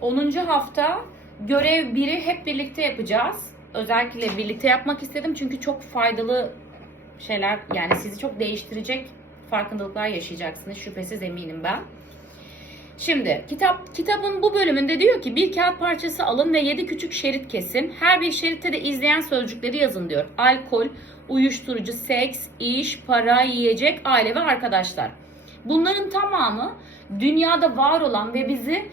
10. hafta görev 1'i hep birlikte yapacağız. Özellikle birlikte yapmak istedim çünkü çok faydalı şeyler yani sizi çok değiştirecek farkındalıklar yaşayacaksınız şüphesiz eminim ben. Şimdi kitap kitabın bu bölümünde diyor ki bir kağıt parçası alın ve 7 küçük şerit kesin. Her bir şeritte de izleyen sözcükleri yazın diyor. Alkol, uyuşturucu, seks, iş, para, yiyecek, aile ve arkadaşlar. Bunların tamamı dünyada var olan ve bizi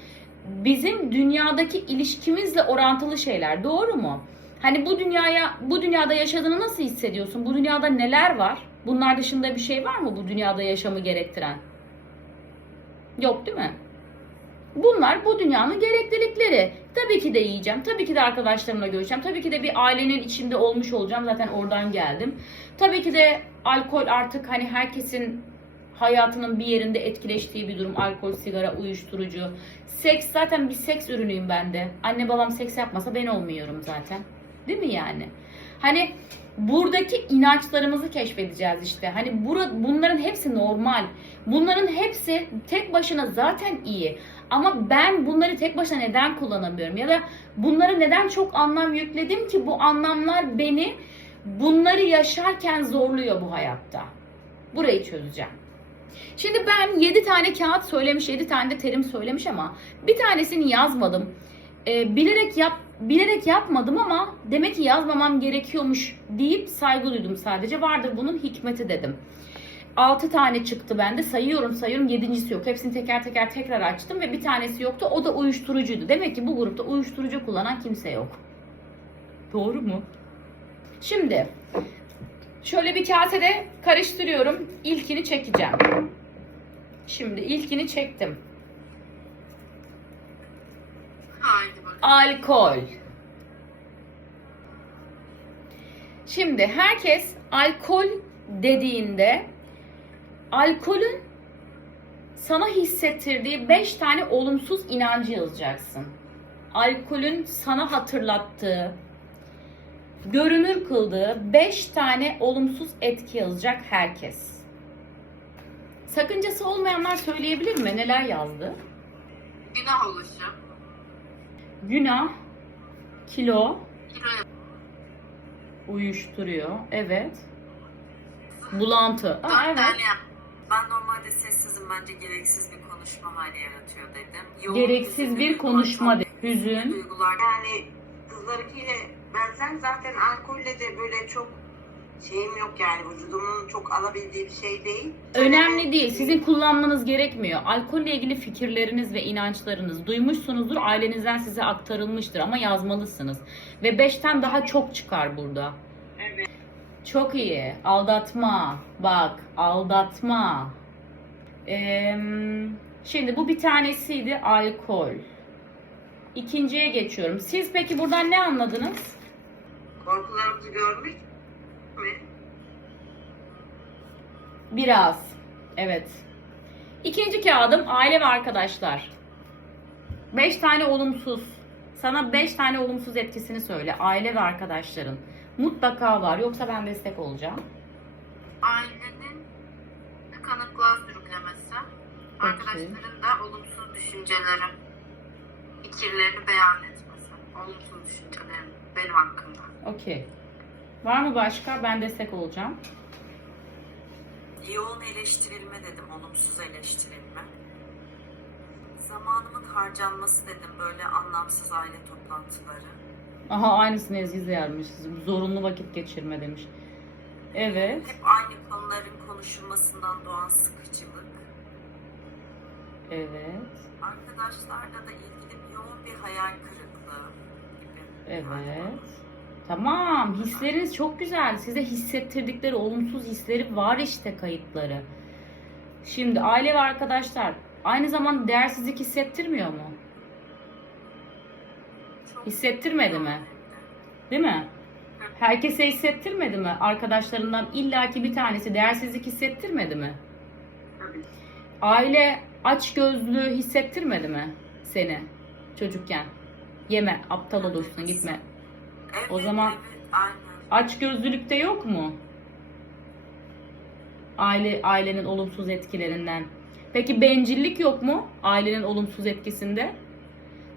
bizim dünyadaki ilişkimizle orantılı şeyler. Doğru mu? Hani bu dünyaya bu dünyada yaşadığını nasıl hissediyorsun? Bu dünyada neler var? Bunlar dışında bir şey var mı bu dünyada yaşamı gerektiren? Yok değil mi? Bunlar bu dünyanın gereklilikleri. Tabii ki de yiyeceğim. Tabii ki de arkadaşlarımla görüşeceğim. Tabii ki de bir ailenin içinde olmuş olacağım. Zaten oradan geldim. Tabii ki de alkol artık hani herkesin hayatının bir yerinde etkileştiği bir durum. Alkol, sigara, uyuşturucu. Seks zaten bir seks ürünüyüm ben de. Anne babam seks yapmasa ben olmuyorum zaten. Değil mi yani? Hani buradaki inançlarımızı keşfedeceğiz işte. Hani bura, bunların hepsi normal. Bunların hepsi tek başına zaten iyi. Ama ben bunları tek başına neden kullanamıyorum? Ya da bunları neden çok anlam yükledim ki bu anlamlar beni bunları yaşarken zorluyor bu hayatta. Burayı çözeceğim. Şimdi ben 7 tane kağıt söylemiş, 7 tane de terim söylemiş ama bir tanesini yazmadım. Ee, bilerek yap bilerek yapmadım ama demek ki yazmamam gerekiyormuş deyip saygı duydum sadece. Vardır bunun hikmeti dedim. 6 tane çıktı bende. Sayıyorum sayıyorum. Yedincisi yok. Hepsini teker teker tekrar açtım ve bir tanesi yoktu. O da uyuşturucuydu. Demek ki bu grupta uyuşturucu kullanan kimse yok. Doğru mu? Şimdi şöyle bir kasede karıştırıyorum. İlkini çekeceğim. Şimdi ilkini çektim. Alkol. Şimdi herkes alkol dediğinde alkolün sana hissettirdiği 5 tane olumsuz inancı yazacaksın. Alkolün sana hatırlattığı, görünür kıldığı 5 tane olumsuz etki yazacak herkes. Sakıncası olmayanlar söyleyebilir mi? Neler yazdı? Günah oluşu. Günah, kilo, Kilo uyuşturuyor. Evet. Bulantı. Aa, evet. Ben normalde sessizim bence gereksiz bir konuşma hali yaratıyor dedim. Yoğun Gereksiz bir konuşma. de- Hüzün. Duygular. Yani kızlarınkiyle benzer zaten alkolle de böyle çok şeyim yok yani vücudumun çok alabildiği bir şey değil. Önemli değil. Sizin kullanmanız gerekmiyor. Alkolle ilgili fikirleriniz ve inançlarınız duymuşsunuzdur. Ailenizden size aktarılmıştır ama yazmalısınız. Ve 5'ten daha çok çıkar burada. Evet. Çok iyi. Aldatma. Bak, aldatma. Ee, şimdi bu bir tanesiydi alkol. İkinciye geçiyorum. Siz peki buradan ne anladınız? Korkularımızı görmek mi? Biraz. Evet. İkinci kağıdım aile ve arkadaşlar. Beş tane olumsuz. Sana beş tane olumsuz etkisini söyle. Aile ve arkadaşların. Mutlaka var. Yoksa ben destek olacağım. Ailenin tıkanıklığa sürüklemesi. Arkadaşların da olumsuz düşünceleri, fikirlerini beyan etmesi. Olumsuz düşüncelerini benim hakkımda. Okey. Var mı başka? Ben destek olacağım. Yoğun eleştirilme dedim, olumsuz eleştirilme. Zamanımın harcanması dedim, böyle anlamsız aile toplantıları. Aha aynısını Ezgi de yazmış. Zorunlu vakit geçirme demiş. Evet. Hep aynı konuların konuşulmasından doğan sıkıcılık. Evet. Arkadaşlarla da ilgili yoğun bir hayal kırıklığı gibi. Evet. Tamam. Hisleriniz çok güzel. Size hissettirdikleri olumsuz hisleri var işte kayıtları. Şimdi aile ve arkadaşlar aynı zamanda değersizlik hissettirmiyor mu? Hissettirmedi mi? Değil mi? Herkese hissettirmedi mi? Arkadaşlarından illaki bir tanesi değersizlik hissettirmedi mi? Aile aç gözlü hissettirmedi mi seni çocukken? Yeme, aptal olursun, gitme. O zaman- evet, aynen. Aç gözlülükte yok mu? Aile ailenin olumsuz etkilerinden. Peki bencillik yok mu ailenin olumsuz etkisinde?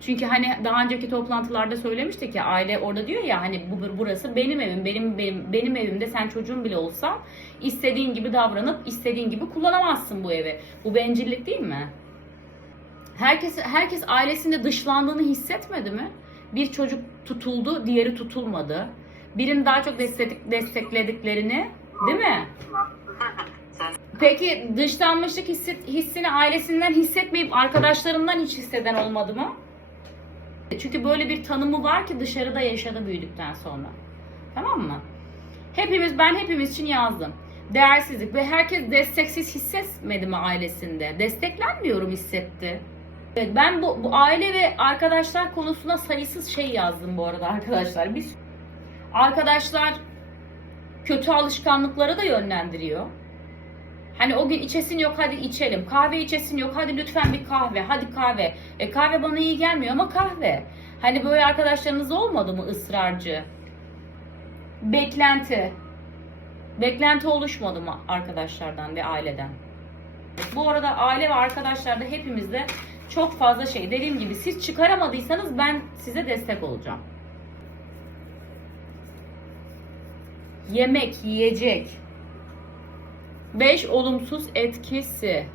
Çünkü hani daha önceki toplantılarda söylemiştik ya aile orada diyor ya hani bu burası benim evim, benim benim, benim evimde sen çocuğun bile olsa istediğin gibi davranıp istediğin gibi kullanamazsın bu evi. Bu bencillik değil mi? Herkes herkes ailesinde dışlandığını hissetmedi mi? Bir çocuk tutuldu, diğeri tutulmadı. Birini daha çok destek, desteklediklerini, değil mi? Peki dışlanmışlık hissi, hissini ailesinden hissetmeyip arkadaşlarından hiç hisseden olmadı mı? Çünkü böyle bir tanımı var ki dışarıda yaşadı büyüdükten sonra. Tamam mı? Hepimiz ben hepimiz için yazdım. Değersizlik ve herkes desteksiz hissetmedi mi ailesinde? Desteklenmiyorum hissetti. Evet, ben bu, bu aile ve arkadaşlar konusuna sayısız şey yazdım bu arada arkadaşlar. Biz arkadaşlar kötü alışkanlıklara da yönlendiriyor. Hani o gün içesin yok hadi içelim. Kahve içesin yok hadi lütfen bir kahve. Hadi kahve. E kahve bana iyi gelmiyor ama kahve. Hani böyle arkadaşlarınız olmadı mı ısrarcı? Beklenti. Beklenti oluşmadı mı arkadaşlardan ve aileden? Bu arada aile ve arkadaşlarda hepimizde çok fazla şey. Dediğim gibi siz çıkaramadıysanız ben size destek olacağım. Yemek, yiyecek. 5 olumsuz etkisi.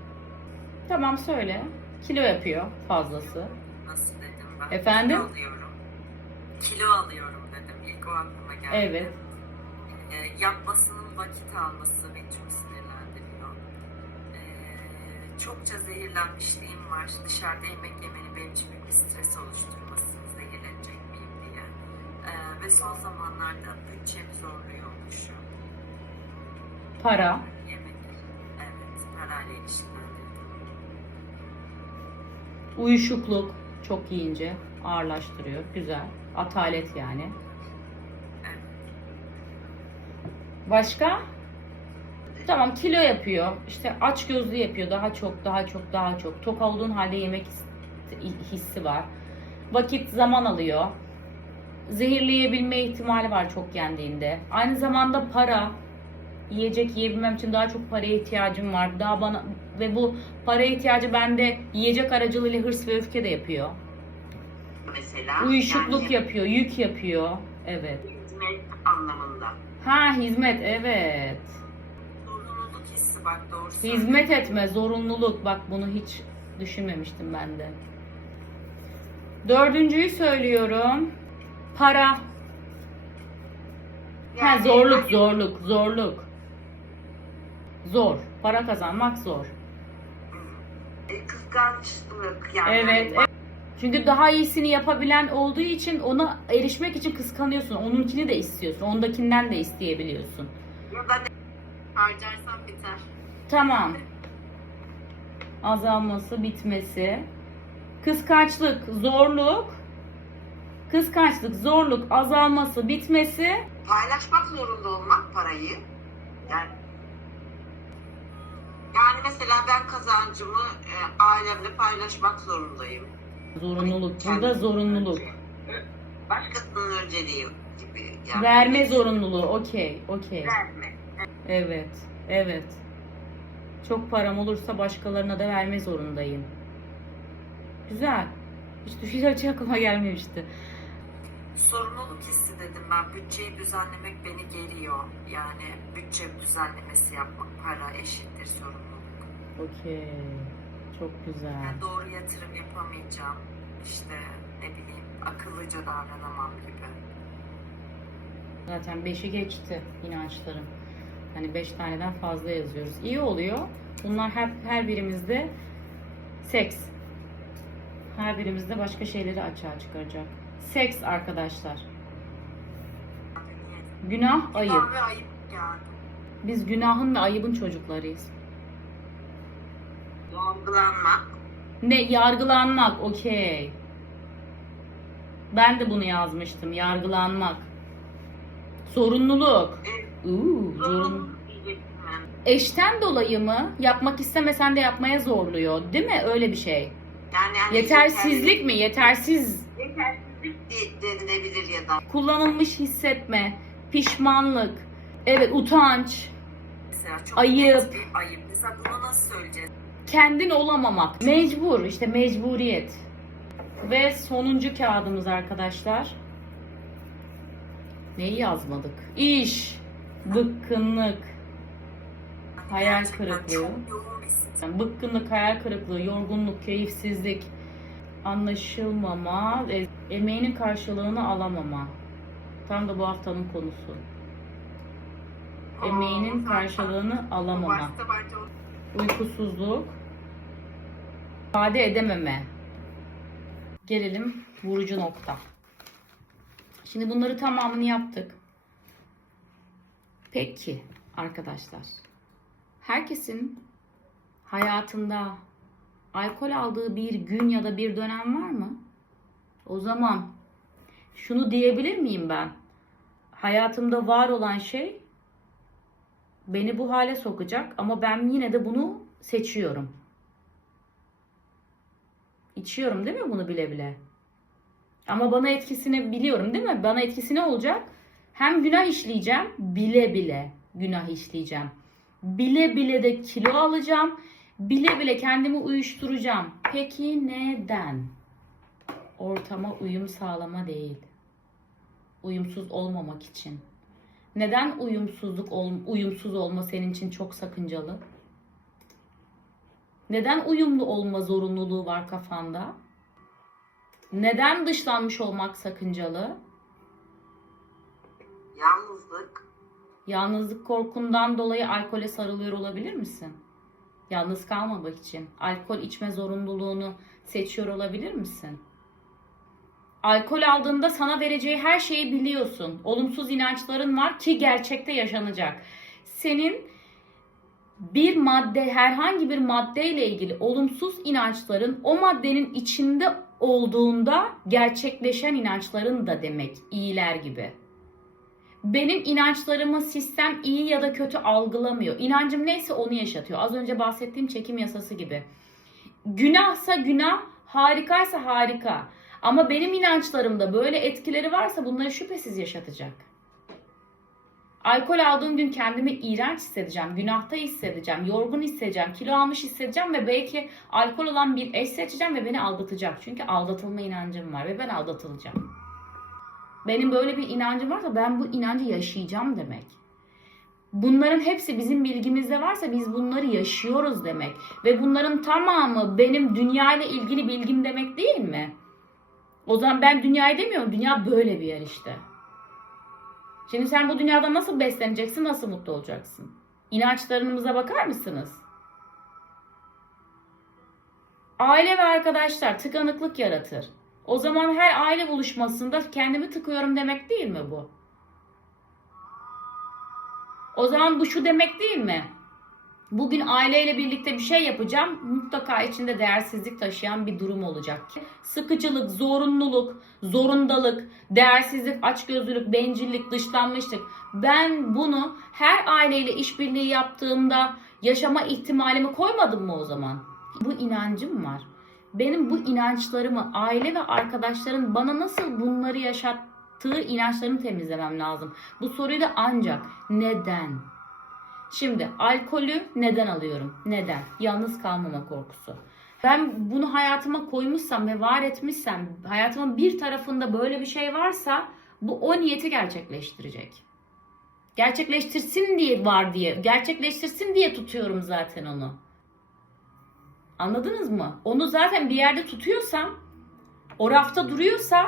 Tamam söyle. Kilo yapıyor fazlası. Nasıl dedim ben? Efendim? Kilo alıyorum. Kilo alıyorum dedim. İlk o aklıma geldi. Evet. Ee, yapmasının vakit alması beni çok sinirlendiriyor. Çokça zehirlenmişliğim var. Dışarıda yemek yemenin benim için büyük bir stres oluşturması. Zehirlenecek miyim diye. Ee, ve son zamanlarda bütçemi zorluyor oluşu. Para. Yemek. Evet. Parayla ilişkilendirdim. Uyuşukluk. Çok yiyince ağırlaştırıyor. Güzel. Atalet yani. Evet. Başka? Tamam kilo yapıyor. İşte aç gözlü yapıyor. Daha çok, daha çok, daha çok. Tok olduğun halde yemek his- hissi var. Vakit zaman alıyor. Zehirleyebilme ihtimali var çok yendiğinde. Aynı zamanda para. Yiyecek yiyebilmem için daha çok paraya ihtiyacım var. Daha bana ve bu para ihtiyacı bende yiyecek aracılığıyla hırs ve öfke de yapıyor. mesela. Uyuşukluk yani yapıyor, yük yapıyor. Evet. Hizmet anlamında. Ha hizmet evet. Bak doğrusu. Hizmet etme, zorunluluk. Bak bunu hiç düşünmemiştim ben de. Dördüncüyü söylüyorum. Para. Ha Yani zorluk, hani- zorluk, zorluk. Zor. Para kazanmak zor. E, Kıskançlık yani. Evet. Evet. Çünkü daha iyisini yapabilen olduğu için ona erişmek için kıskanıyorsun. Onunkini de istiyorsun. Ondakinden de isteyebiliyorsun. Ya da Harcarsan biter. Tamam. Azalması, bitmesi. Kıskançlık, zorluk. Kıskançlık, zorluk, azalması, bitmesi. paylaşmak zorunda olmak parayı. Yani yani mesela ben kazancımı e, ailemle paylaşmak zorundayım. Zorunluluk. Burada zorunluluk. Başkasının önceliği gibi. Yani Verme zorunluluğu. Okey, okey. Verme. Evet, evet. Çok param olursa başkalarına da verme zorundayım. Güzel. Hiç düşünce aklıma gelmemişti. Sorumluluk hissi dedim ben. Bütçeyi düzenlemek beni geriyor. Yani bütçe düzenlemesi yapmak para eşittir sorumluluk. Okey. Çok güzel. Yani doğru yatırım yapamayacağım. İşte ne bileyim akıllıca davranamam gibi. Zaten 5'i geçti inançlarım. Hani 5 taneden fazla yazıyoruz. İyi oluyor. Bunlar her, her birimizde seks. Her birimizde başka şeyleri açığa çıkaracak. Seks arkadaşlar. Günah, ayıp. Günah ve ayıp yani. Biz günahın ve ayıbın çocuklarıyız. Yargılanmak. Ne yargılanmak, okey. Ben de bunu yazmıştım. Yargılanmak. Sorumluluk. Evet. Diyecektim ben. Eşten dolayı mı? Yapmak istemesen de yapmaya zorluyor. Değil mi? Öyle bir şey. Yani hani Yetersizlik mi? Yetersiz Yetersizlik de- denilebilir ya da. kullanılmış hissetme, pişmanlık, evet utanç, Mesela çok Ayıp. net bir ayıp. Mesela bunu nasıl söyleyeceğiz? kendin olamamak, mecbur işte mecburiyet. Ve sonuncu kağıdımız arkadaşlar. Neyi yazmadık? İş, bıkkınlık, Hayal kırıklığı. Yani bıkkınlık, hayal kırıklığı, yorgunluk, keyifsizlik, anlaşılmama, emeğinin karşılığını alamama. Tam da bu haftanın konusu. Emeğinin karşılığını alamama. Uykusuzluk, ifade edememe. Gelelim vurucu nokta. Şimdi bunları tamamını yaptık. Peki arkadaşlar. Herkesin hayatında alkol aldığı bir gün ya da bir dönem var mı? O zaman şunu diyebilir miyim ben? Hayatımda var olan şey beni bu hale sokacak ama ben yine de bunu seçiyorum. İçiyorum değil mi bunu bile bile? Ama bana etkisini biliyorum değil mi? Bana etkisi ne olacak? Hem günah işleyeceğim, bile bile günah işleyeceğim. Bile bile de kilo alacağım, bile bile kendimi uyuşturacağım. Peki neden? Ortama uyum sağlama değil. Uyumsuz olmamak için. Neden uyumsuzluk ol, uyumsuz olma senin için çok sakıncalı? Neden uyumlu olma zorunluluğu var kafanda? Neden dışlanmış olmak sakıncalı? Yalnızlık korkundan dolayı alkole sarılıyor olabilir misin? Yalnız kalmamak için alkol içme zorunluluğunu seçiyor olabilir misin? Alkol aldığında sana vereceği her şeyi biliyorsun. Olumsuz inançların var ki gerçekte yaşanacak. Senin bir madde, herhangi bir maddeyle ilgili olumsuz inançların o maddenin içinde olduğunda gerçekleşen inançların da demek iyiler gibi. Benim inançlarımı sistem iyi ya da kötü algılamıyor. İnancım neyse onu yaşatıyor. Az önce bahsettiğim çekim yasası gibi. Günahsa günah, harikaysa harika. Ama benim inançlarımda böyle etkileri varsa bunları şüphesiz yaşatacak. Alkol aldığım gün kendimi iğrenç hissedeceğim, günahta hissedeceğim, yorgun hissedeceğim, kilo almış hissedeceğim ve belki alkol olan bir eş seçeceğim ve beni aldatacak. Çünkü aldatılma inancım var ve ben aldatılacağım. Benim böyle bir inancım varsa ben bu inancı yaşayacağım demek. Bunların hepsi bizim bilgimizde varsa biz bunları yaşıyoruz demek. Ve bunların tamamı benim dünya ile ilgili bilgim demek değil mi? O zaman ben dünyayı demiyorum. Dünya böyle bir yer işte. Şimdi sen bu dünyada nasıl besleneceksin, nasıl mutlu olacaksın? İnançlarımıza bakar mısınız? Aile ve arkadaşlar tıkanıklık yaratır. O zaman her aile buluşmasında kendimi tıkıyorum demek değil mi bu? O zaman bu şu demek değil mi? Bugün aileyle birlikte bir şey yapacağım. Mutlaka içinde değersizlik taşıyan bir durum olacak. Sıkıcılık, zorunluluk, zorundalık, değersizlik, açgözlülük, bencillik, dışlanmışlık. Ben bunu her aileyle işbirliği yaptığımda yaşama ihtimalimi koymadım mı o zaman? Bu inancım var. Benim bu inançlarımı aile ve arkadaşların bana nasıl bunları yaşattığı inançlarını temizlemem lazım. Bu soruyu da ancak neden? Şimdi alkolü neden alıyorum? Neden? Yalnız kalmama korkusu. Ben bunu hayatıma koymuşsam ve var etmişsem, hayatımın bir tarafında böyle bir şey varsa bu o niyeti gerçekleştirecek. Gerçekleştirsin diye var diye, gerçekleştirsin diye tutuyorum zaten onu. Anladınız mı? Onu zaten bir yerde tutuyorsam, o rafta duruyorsa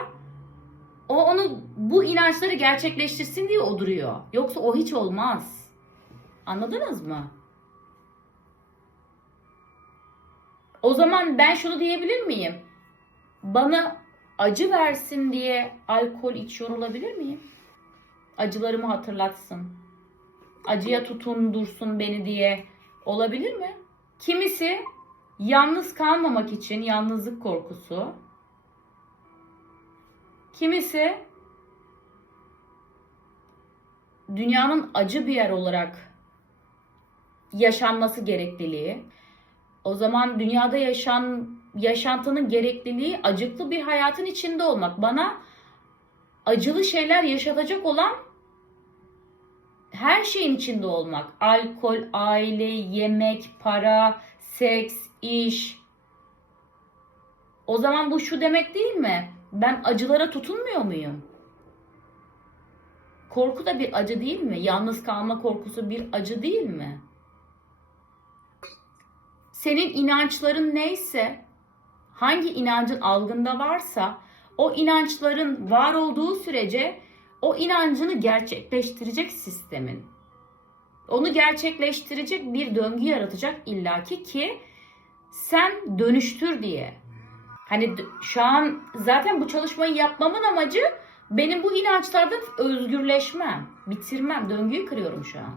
o onu bu inançları gerçekleştirsin diye o duruyor. Yoksa o hiç olmaz. Anladınız mı? O zaman ben şunu diyebilir miyim? Bana acı versin diye alkol içiyor olabilir miyim? Acılarımı hatırlatsın. Acıya tutundursun beni diye olabilir mi? Kimisi yalnız kalmamak için yalnızlık korkusu. Kimisi dünyanın acı bir yer olarak yaşanması gerekliliği. O zaman dünyada yaşan yaşantının gerekliliği acıklı bir hayatın içinde olmak. Bana acılı şeyler yaşatacak olan her şeyin içinde olmak. Alkol, aile, yemek, para, seks, iş. O zaman bu şu demek değil mi? Ben acılara tutunmuyor muyum? Korku da bir acı değil mi? Yalnız kalma korkusu bir acı değil mi? Senin inançların neyse, hangi inancın algında varsa, o inançların var olduğu sürece o inancını gerçekleştirecek sistemin. Onu gerçekleştirecek bir döngü yaratacak illaki ki sen dönüştür diye. Hani şu an zaten bu çalışmayı yapmamın amacı benim bu inançlardan özgürleşmem, bitirmem, döngüyü kırıyorum şu an.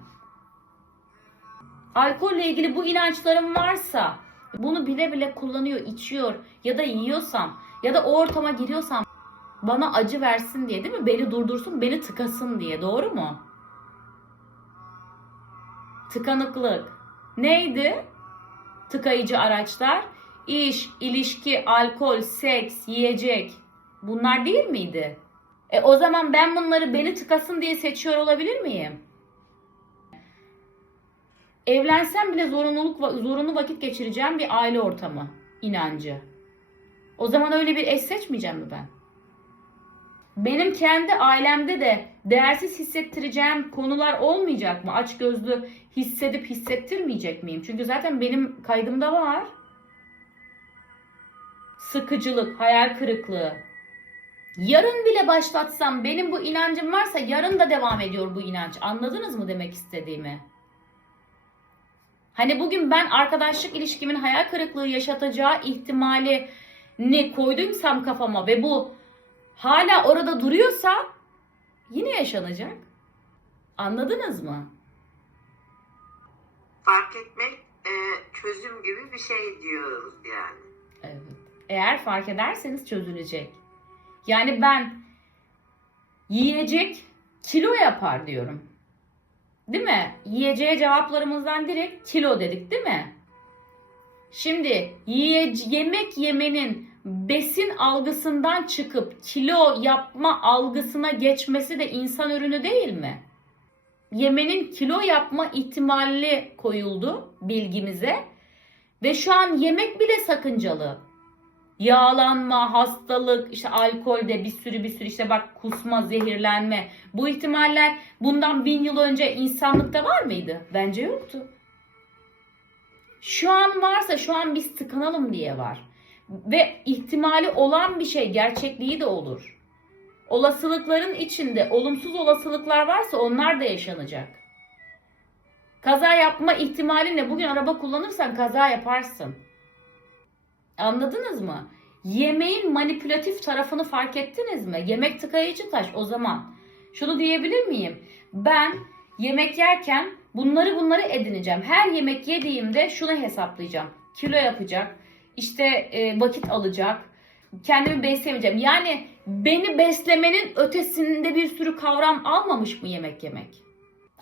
Alkolle ilgili bu inançlarım varsa, bunu bile bile kullanıyor, içiyor ya da yiyorsam ya da o ortama giriyorsam bana acı versin diye değil mi? Beni durdursun, beni tıkasın diye. Doğru mu? Tıkanıklık. Neydi? Tıkayıcı araçlar. İş, ilişki, alkol, seks, yiyecek. Bunlar değil miydi? E o zaman ben bunları beni tıkasın diye seçiyor olabilir miyim? Evlensem bile zorunluluk zorunlu vakit geçireceğim bir aile ortamı inancı. O zaman öyle bir eş seçmeyeceğim mi ben? Benim kendi ailemde de değersiz hissettireceğim konular olmayacak mı? Aç gözlü hissedip hissettirmeyecek miyim? Çünkü zaten benim kaydımda var. Sıkıcılık, hayal kırıklığı. Yarın bile başlatsam benim bu inancım varsa yarın da devam ediyor bu inanç. Anladınız mı demek istediğimi? Hani bugün ben arkadaşlık ilişkimin hayal kırıklığı yaşatacağı ihtimali ne koyduysam kafama ve bu hala orada duruyorsa yine yaşanacak. Anladınız mı? Fark etmek e, çözüm gibi bir şey diyoruz yani. Evet. Eğer fark ederseniz çözülecek. Yani ben yiyecek kilo yapar diyorum. Değil mi? Yiyeceğe cevaplarımızdan direkt kilo dedik değil mi? Şimdi yiye, yemek yemenin besin algısından çıkıp kilo yapma algısına geçmesi de insan ürünü değil mi? Yemenin kilo yapma ihtimali koyuldu bilgimize ve şu an yemek bile sakıncalı. Yağlanma, hastalık, işte alkolde bir sürü bir sürü işte bak kusma, zehirlenme. Bu ihtimaller bundan bin yıl önce insanlıkta var mıydı? Bence yoktu. Şu an varsa şu an biz tıkanalım diye var. Ve ihtimali olan bir şey gerçekliği de olur. Olasılıkların içinde olumsuz olasılıklar varsa onlar da yaşanacak. Kaza yapma ihtimalinle bugün araba kullanırsan kaza yaparsın. Anladınız mı? Yemeğin manipülatif tarafını fark ettiniz mi? Yemek tıkayıcı taş o zaman. Şunu diyebilir miyim? Ben yemek yerken bunları bunları edineceğim. Her yemek yediğimde şunu hesaplayacağım. Kilo yapacak, işte e, vakit alacak, kendimi beslemeyeceğim. Yani beni beslemenin ötesinde bir sürü kavram almamış mı yemek yemek?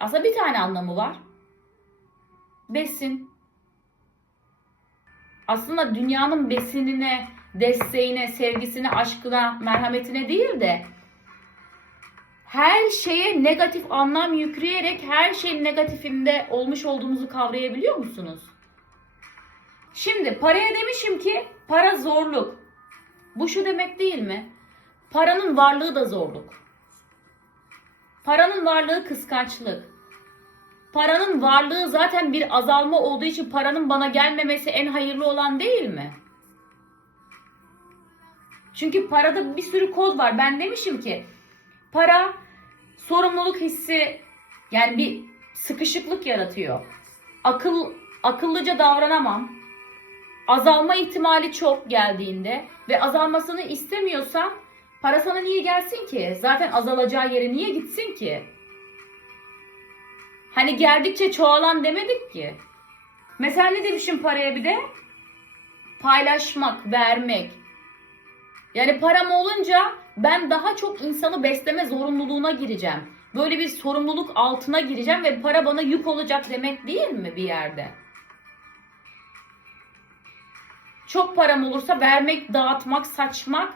Aslında bir tane anlamı var. Besin. Aslında dünyanın besinine, desteğine, sevgisine, aşkına, merhametine değil de her şeye negatif anlam yükleyerek her şeyin negatifinde olmuş olduğumuzu kavrayabiliyor musunuz? Şimdi paraya demişim ki para zorluk. Bu şu demek değil mi? Paranın varlığı da zorluk. Paranın varlığı kıskançlık. Paranın varlığı zaten bir azalma olduğu için paranın bana gelmemesi en hayırlı olan değil mi? Çünkü parada bir sürü kod var. Ben demişim ki para sorumluluk hissi yani bir sıkışıklık yaratıyor. Akıl akıllıca davranamam. Azalma ihtimali çok geldiğinde ve azalmasını istemiyorsam para sana niye gelsin ki? Zaten azalacağı yere niye gitsin ki? Hani geldikçe çoğalan demedik ki. Mesela ne demişim paraya bir de? Paylaşmak, vermek. Yani param olunca ben daha çok insanı besleme zorunluluğuna gireceğim. Böyle bir sorumluluk altına gireceğim ve para bana yük olacak demek değil mi bir yerde? Çok param olursa vermek, dağıtmak, saçmak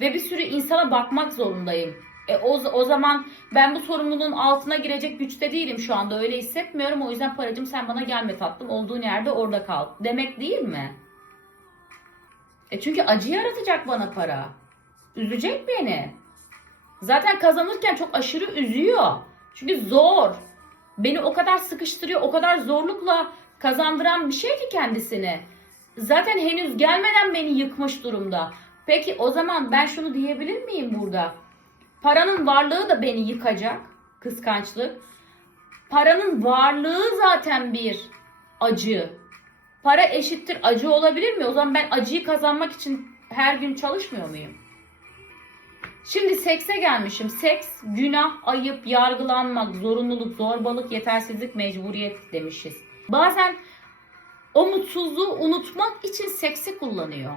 ve bir sürü insana bakmak zorundayım. E o, o zaman ben bu sorumluluğun altına girecek güçte değilim şu anda öyle hissetmiyorum. O yüzden paracım sen bana gelme tatlım olduğun yerde orada kal demek değil mi? E çünkü acı yaratacak bana para. Üzecek beni. Zaten kazanırken çok aşırı üzüyor. Çünkü zor. Beni o kadar sıkıştırıyor, o kadar zorlukla kazandıran bir şey ki kendisini. Zaten henüz gelmeden beni yıkmış durumda. Peki o zaman ben şunu diyebilir miyim burada? Paranın varlığı da beni yıkacak. Kıskançlık. Paranın varlığı zaten bir acı. Para eşittir acı olabilir mi? O zaman ben acıyı kazanmak için her gün çalışmıyor muyum? Şimdi sekse gelmişim. Seks, günah, ayıp, yargılanmak, zorunluluk, zorbalık, yetersizlik, mecburiyet demişiz. Bazen o mutsuzluğu unutmak için seksi kullanıyor.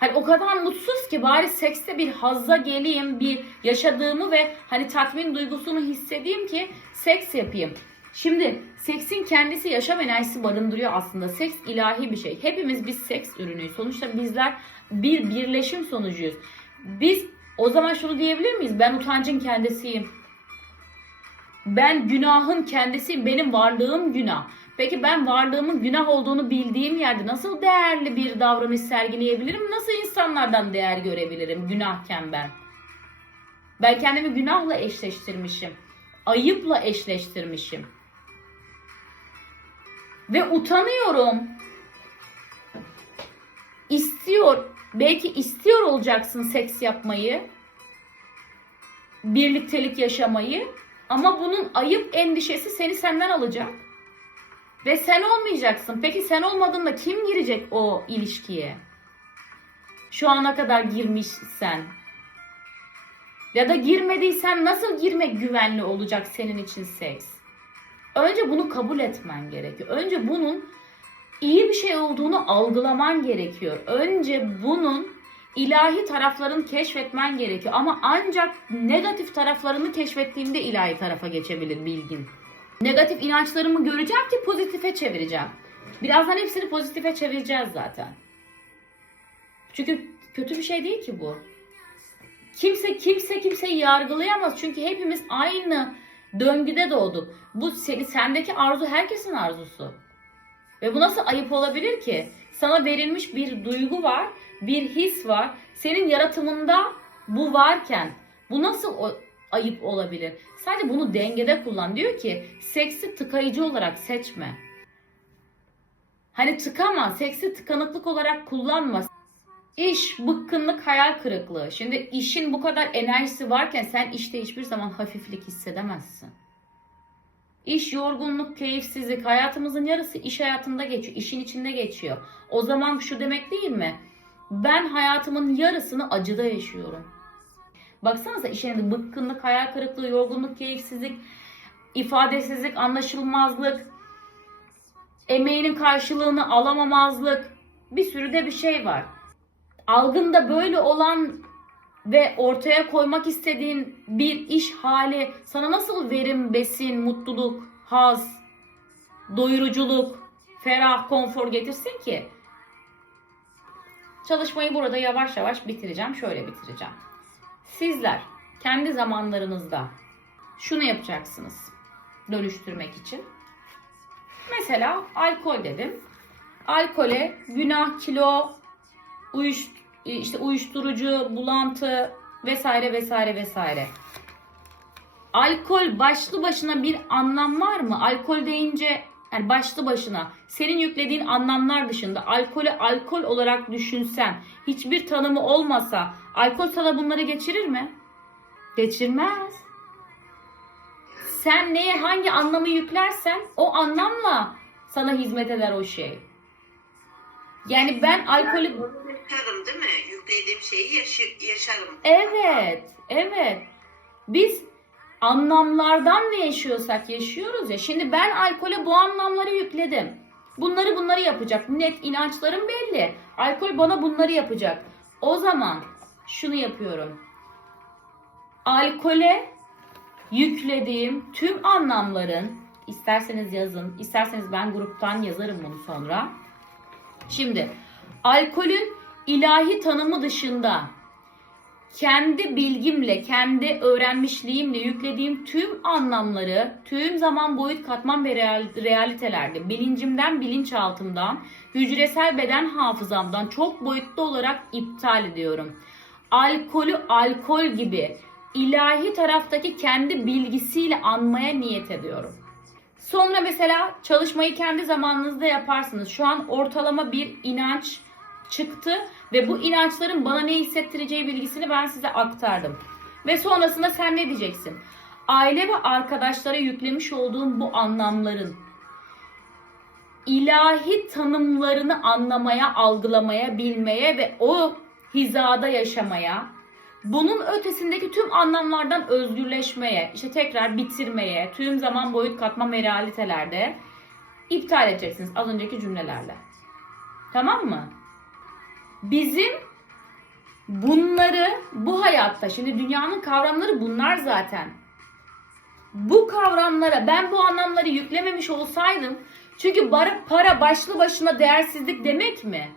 Hani o kadar mutsuz ki bari sekste bir hazza geleyim, bir yaşadığımı ve hani tatmin duygusunu hissedeyim ki seks yapayım. Şimdi seksin kendisi yaşam enerjisi barındırıyor aslında. Seks ilahi bir şey. Hepimiz biz seks ürünüyüz. Sonuçta bizler bir birleşim sonucuyuz. Biz o zaman şunu diyebilir miyiz? Ben utancın kendisiyim. Ben günahın kendisiyim. Benim varlığım günah. Peki ben varlığımın günah olduğunu bildiğim yerde nasıl değerli bir davranış sergileyebilirim? Nasıl insanlardan değer görebilirim günahken ben? Ben kendimi günahla eşleştirmişim. Ayıpla eşleştirmişim. Ve utanıyorum. İstiyor, belki istiyor olacaksın seks yapmayı. Birliktelik yaşamayı. Ama bunun ayıp endişesi seni senden alacak. Ve sen olmayacaksın. Peki sen olmadığında kim girecek o ilişkiye? Şu ana kadar girmişsen. Ya da girmediysen nasıl girmek güvenli olacak senin için seks? Önce bunu kabul etmen gerekiyor. Önce bunun iyi bir şey olduğunu algılaman gerekiyor. Önce bunun ilahi taraflarını keşfetmen gerekiyor. Ama ancak negatif taraflarını keşfettiğinde ilahi tarafa geçebilir bilgin. Negatif inançlarımı göreceğim ki pozitife çevireceğim. Birazdan hepsini pozitife çevireceğiz zaten. Çünkü kötü bir şey değil ki bu. Kimse kimse kimseyi yargılayamaz. Çünkü hepimiz aynı döngüde doğduk. Bu sendeki arzu herkesin arzusu. Ve bu nasıl ayıp olabilir ki? Sana verilmiş bir duygu var, bir his var. Senin yaratımında bu varken bu nasıl ayıp olabilir? Sadece bunu dengede kullan. Diyor ki seksi tıkayıcı olarak seçme. Hani tıkama, seksi tıkanıklık olarak kullanma. İş, bıkkınlık, hayal kırıklığı. Şimdi işin bu kadar enerjisi varken sen işte hiçbir zaman hafiflik hissedemezsin. İş, yorgunluk, keyifsizlik hayatımızın yarısı iş hayatında geçiyor. işin içinde geçiyor. O zaman şu demek değil mi? Ben hayatımın yarısını acıda yaşıyorum. Baksanıza iş yerinde bıkkınlık, hayal kırıklığı, yorgunluk, keyifsizlik, ifadesizlik, anlaşılmazlık, emeğinin karşılığını alamamazlık, bir sürü de bir şey var. Algında böyle olan ve ortaya koymak istediğin bir iş hali sana nasıl verim, besin, mutluluk, haz, doyuruculuk, ferah, konfor getirsin ki? Çalışmayı burada yavaş yavaş bitireceğim. Şöyle bitireceğim. Sizler kendi zamanlarınızda şunu yapacaksınız dönüştürmek için. Mesela alkol dedim. Alkole günah, kilo, uyuş, işte uyuşturucu, bulantı vesaire vesaire vesaire. Alkol başlı başına bir anlam var mı? Alkol deyince yani başlı başına senin yüklediğin anlamlar dışında alkolü alkol olarak düşünsen hiçbir tanımı olmasa alkol sana bunları geçirir mi? Geçirmez. Sen neye hangi anlamı yüklersen o anlamla sana hizmet eder o şey. Yani ben alkolü yaşarım değil mi? Yüklediğim şeyi yaşı- yaşarım. Evet, evet. Biz anlamlardan ne yaşıyorsak yaşıyoruz ya. Şimdi ben alkole bu anlamları yükledim. Bunları bunları yapacak. Net inançlarım belli. Alkol bana bunları yapacak. O zaman şunu yapıyorum. Alkole yüklediğim tüm anlamların isterseniz yazın, isterseniz ben gruptan yazarım bunu sonra. Şimdi alkolün ilahi tanımı dışında kendi bilgimle, kendi öğrenmişliğimle yüklediğim tüm anlamları, tüm zaman boyut katman ve real- realitelerde, bilincimden, bilinçaltımdan, hücresel beden hafızamdan çok boyutlu olarak iptal ediyorum. Alkolü alkol gibi ilahi taraftaki kendi bilgisiyle anmaya niyet ediyorum. Sonra mesela çalışmayı kendi zamanınızda yaparsınız. Şu an ortalama bir inanç çıktı ve bu inançların bana ne hissettireceği bilgisini ben size aktardım. Ve sonrasında sen ne diyeceksin? Aile ve arkadaşlara yüklemiş olduğum bu anlamların ilahi tanımlarını anlamaya, algılamaya, bilmeye ve o hizada yaşamaya, bunun ötesindeki tüm anlamlardan özgürleşmeye, işte tekrar bitirmeye, tüm zaman boyut katma realitelerde iptal edeceksiniz az önceki cümlelerle. Tamam mı? Bizim bunları bu hayatta, şimdi dünyanın kavramları bunlar zaten. Bu kavramlara ben bu anlamları yüklememiş olsaydım, çünkü para başlı başına değersizlik demek mi?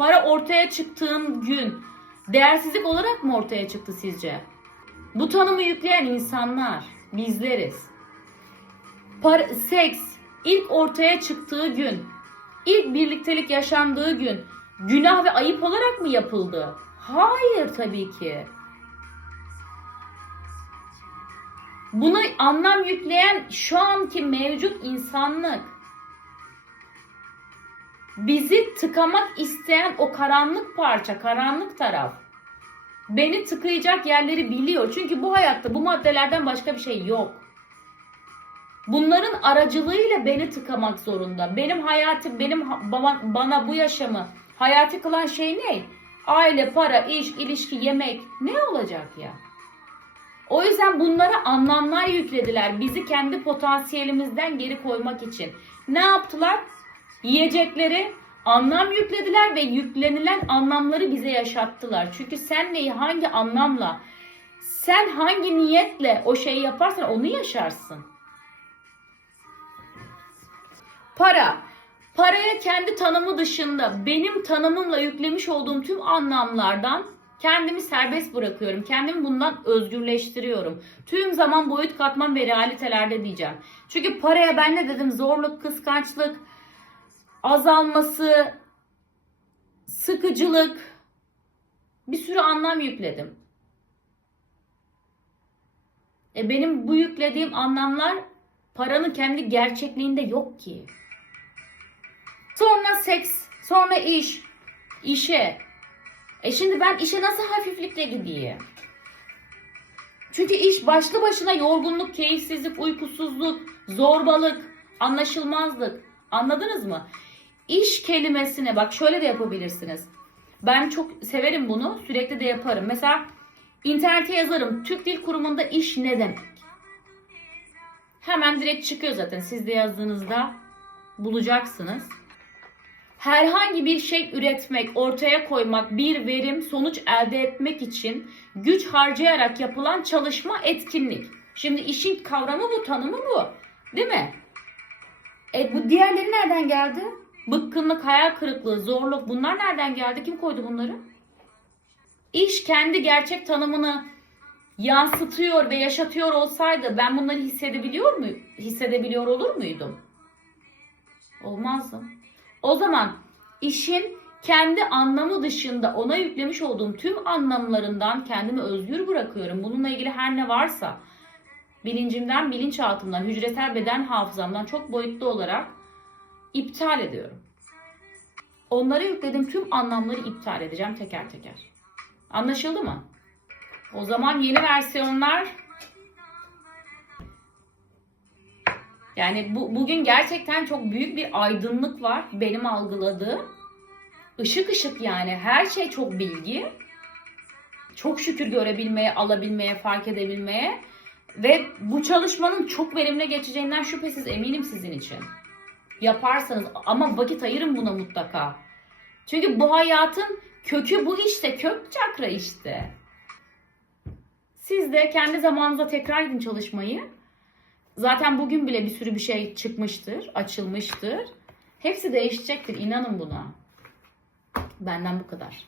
Para ortaya çıktığın gün değersizlik olarak mı ortaya çıktı sizce? Bu tanımı yükleyen insanlar bizleriz. Para, seks ilk ortaya çıktığı gün, ilk birliktelik yaşandığı gün günah ve ayıp olarak mı yapıldı? Hayır tabii ki. Buna anlam yükleyen şu anki mevcut insanlık. Bizi tıkamak isteyen o karanlık parça, karanlık taraf. Beni tıkayacak yerleri biliyor. Çünkü bu hayatta bu maddelerden başka bir şey yok. Bunların aracılığıyla beni tıkamak zorunda. Benim hayatım, benim baba- bana bu yaşamı hayati kılan şey ne? Aile, para, iş, ilişki, yemek. Ne olacak ya? O yüzden bunlara anlamlar yüklediler. Bizi kendi potansiyelimizden geri koymak için. Ne yaptılar? Yiyecekleri anlam yüklediler ve yüklenilen anlamları bize yaşattılar. Çünkü sen neyi hangi anlamla, sen hangi niyetle o şeyi yaparsan onu yaşarsın. Para. Paraya kendi tanımı dışında benim tanımımla yüklemiş olduğum tüm anlamlardan kendimi serbest bırakıyorum. Kendimi bundan özgürleştiriyorum. Tüm zaman boyut katman ve realitelerde diyeceğim. Çünkü paraya ben ne dedim? Zorluk, kıskançlık, azalması, sıkıcılık bir sürü anlam yükledim. E benim bu yüklediğim anlamlar paranın kendi gerçekliğinde yok ki. Sonra seks, sonra iş, işe. E şimdi ben işe nasıl hafiflikle gideyim? Çünkü iş başlı başına yorgunluk, keyifsizlik, uykusuzluk, zorbalık, anlaşılmazlık. Anladınız mı? İş kelimesine bak şöyle de yapabilirsiniz. Ben çok severim bunu. Sürekli de yaparım. Mesela internete yazarım. Türk Dil Kurumu'nda iş ne demek? Hemen direkt çıkıyor zaten. Siz de yazdığınızda bulacaksınız. Herhangi bir şey üretmek, ortaya koymak, bir verim, sonuç elde etmek için güç harcayarak yapılan çalışma, etkinlik. Şimdi işin kavramı bu, tanımı bu. Değil mi? E bu diğerleri nereden geldi? Bıkkınlık, hayal kırıklığı, zorluk bunlar nereden geldi? Kim koydu bunları? İş kendi gerçek tanımını yansıtıyor ve yaşatıyor olsaydı ben bunları hissedebiliyor mu? Hissedebiliyor olur muydum? Olmazdım. O zaman işin kendi anlamı dışında ona yüklemiş olduğum tüm anlamlarından kendimi özgür bırakıyorum. Bununla ilgili her ne varsa bilincimden, bilinçaltımdan, hücresel beden hafızamdan çok boyutlu olarak iptal ediyorum. Onlara yüklediğim tüm anlamları iptal edeceğim teker teker. Anlaşıldı mı? O zaman yeni versiyonlar yani bu, bugün gerçekten çok büyük bir aydınlık var benim algıladığım. Işık ışık yani her şey çok bilgi. Çok şükür görebilmeye, alabilmeye, fark edebilmeye ve bu çalışmanın çok verimli geçeceğinden şüphesiz eminim sizin için. Yaparsanız ama vakit ayırın buna mutlaka. Çünkü bu hayatın kökü bu işte, kök çakra işte. Siz de kendi zamanınıza tekrar edin çalışmayı. Zaten bugün bile bir sürü bir şey çıkmıştır, açılmıştır. Hepsi değişecektir, inanın buna. Benden bu kadar.